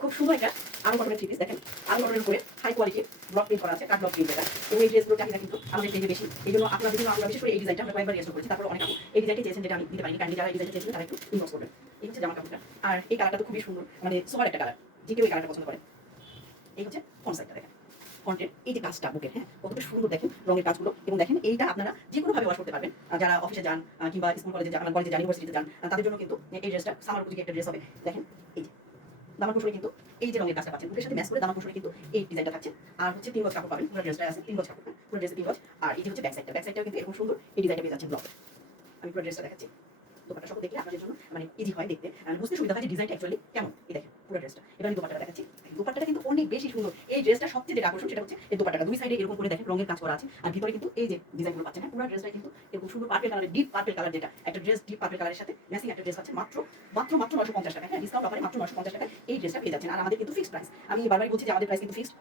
খুব সুন্দর একটা আরং কটনের থ্রি পিস। দেখেন আরং কটনের উপরে হাই কোয়ালিটির ব্লক প্রিন্ট করা আছে, কাট ব্লক প্রিন্ট এটা। এবং এই ড্রেসগুলোর চাহিদা কিন্তু আমাদের পেজে বেশি। এই জন্য আপনারা বিভিন্ন আমরা বিশেষ করে এই ডিজাইনটা আমরা কয়েকবার রিয়েস্ট করেছি, তারপর অনেক আপু এই ডিজাইনটি চেয়েছেন যেটা আমি দিতে পারিনি। কাইন্ডলি যারা এই ডিজাইনটা চেয়েছেন তারা একটু ইনবক্স করবেন। এই হচ্ছে জামা কাপড়টা। আর এই কালারটা তো খুবই সুন্দর, মানে সুপার একটা কালার, যে কেউ এই কালারটা পছন্দ করে। এই হচ্ছে ফ্রন্ট সাইডটা দেখেন, ফ্রন্টের এই যে কাজটা বুকের, হ্যাঁ কতটা সুন্দর দেখেন রঙের কাজগুলো। এবং দেখেন এইটা আপনারা যে কোনোভাবে ওয়াশ করতে পারবেন। যারা অফিসে যান কিংবা স্কুল কলেজে যান, কলেজে যান, ইউনিভার্সিটিতে যান, তাদের জন্য কিন্তু এই ড্রেসটা সামার উপযোগী একটা ড্রেস হবে। দেখেন এই যে দামার কুশনে কিন্তু এই যে রঙের কাজটা পাচ্ছেন, বুকের সাথে ম্যাচ করে দামার কুশনে কিন্তু এই ডিজাইনটা থাকছে। আর হচ্ছে 3 গজ কাপড় পাবেন, পুরো ড্রেসটা আছে 3 গজ কাপড়, পুরো ড্রেসে 3 গজ। আর এই যে হচ্ছে ব্যাক সাইডটা, ব্যাক সাইডটাও কিন্তু এরকম সুন্দর এই ডিজাইনটা পেয়ে যাচ্ছেন ব্লক। আমি পুরো ড্রেসটা দেখাচ্ছি, দোপাট্টা সহ দেখলে আপনাদের জন্য মানে ইজি হয় দেখতে, বুঝতে সুবিধা হয় যে ডিজাইনটা অ্যাকচুয়ালি কেমন। এই দেখেন পুরো ড্রেসটা, এবার আমি দোপাট্টাটা দেখাচ্ছি। দোপাট্টাটা কিন্তু অনেক বেশি সুন্দর। এই ড্রেসটা সবচেয়ে যেটা আকর্ষণ সেটা হচ্ছে এই দোপাট্টাটা দুই সাইডে এরকম করে দেখেন রঙের কাজ করা আছে। আর ভিতরে কিন্তু এই যে ডিজাইনগুলো পাচ্ছেন, হ্যাঁ পুরো ড্রেসটা কিন্তু এরকম সুন্দর পার্পল কালারের, ডিপ পার্পল কালার, যেটা একটা ড্রেস ডিপ পার্পল কালারের সাথে ম্যাচিং একটা ড্রেস পাচ্ছেন মাত্র মাত্র মাত্র 950 টাকা। হ্যাঁ ডিসকাউন্ট অফারে মাত্র 950 টাকা এই ড্রেসটা পেয়ে যাচ্ছেন। আর আমাদের কিন্তু ফিক্সড প্রাইস, আমি বারবারই বলছি যে আমাদের প্রাইস কিন্তু ফিক্সড,